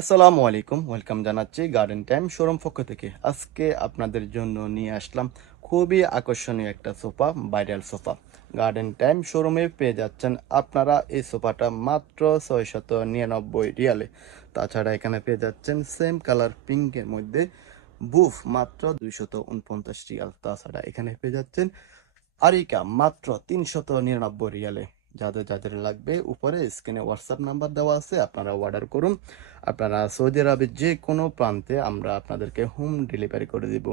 আসসালামু আলাইকুম, ওয়েলকাম জানাচ্ছি গার্ডেন টাইম শোরুম পক্ষ থেকে। আজকে আপনাদের জন্য নিয়ে আসলাম খুবই আকর্ষণীয় একটা sofa, viral sofa. Garden time শোরুমে পেয়ে যাচ্ছেন আপনারা এই সোফাটা মাত্র 699 রিয়ালে। তাছাড়া এখানে পেয়ে যাচ্ছেন সেম কালার পিঙ্কের মধ্যে বুফ মাত্র 249 রিয়াল। তাছাড়া এখানে পেয়ে যাচ্ছেন আরিকা মাত্র 399 রিয়ালে। যাদের যাদের লাগবে উপরে স্ক্রিনে হোয়াটসঅ্যাপ নাম্বার দেওয়া আছে, আপনারা অর্ডার করুন। আপনারা সৌদি আরবের যে কোনো প্রান্তে আমরা আপনাদেরকে হোম ডেলিভারি করে দিব।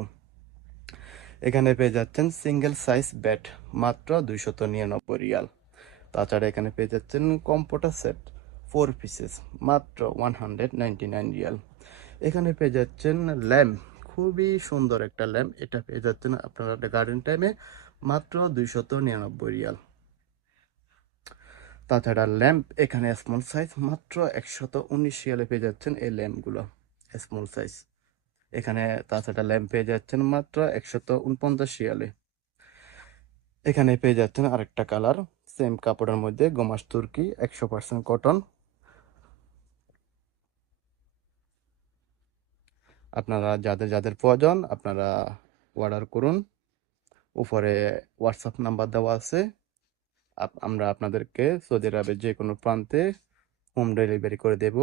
এখানে পেয়ে যাচ্ছেন সিঙ্গেল সাইজ বেড মাত্র 299 রিয়াল। তাছাড়া এখানে পেয়ে যাচ্ছেন কম্পিউটার সেট 4 পিসেস মাত্র 199 রিয়াল। এখানে পেয়ে যাচ্ছেন ল্যাম্প, খুবই সুন্দর একটা ল্যাম্প, এটা পেয়ে যাচ্ছেন আপনারা গার্ডেন টাইমে মাত্র 299 রিয়াল। তাছাড়া ল্যাম্প এখানে স্মল সাইজ মাত্র 119 রিয়ালে পেয়ে যাচ্ছেন এই ল্যাম্পগুলো স্মল সাইজ এখানে। তাছাড়া ল্যাম্প পেয়ে যাচ্ছেন মাত্র 149 রিয়ালে। এখানে পেয়ে যাচ্ছেন আরেকটা কালার সেম কাপড়ের মধ্যে গোমাস তুর্কি 100% কটন। আপনারা যাদের যাদের প্রয়োজন আপনারা অর্ডার করুন। উপরে হোয়াটসঅ্যাপ নাম্বার দেওয়া আছে। আমরা আপনাদেরকে সৌদি আরবের যে কোনো প্রান্তে হোম ডেলিভারি করে দেব।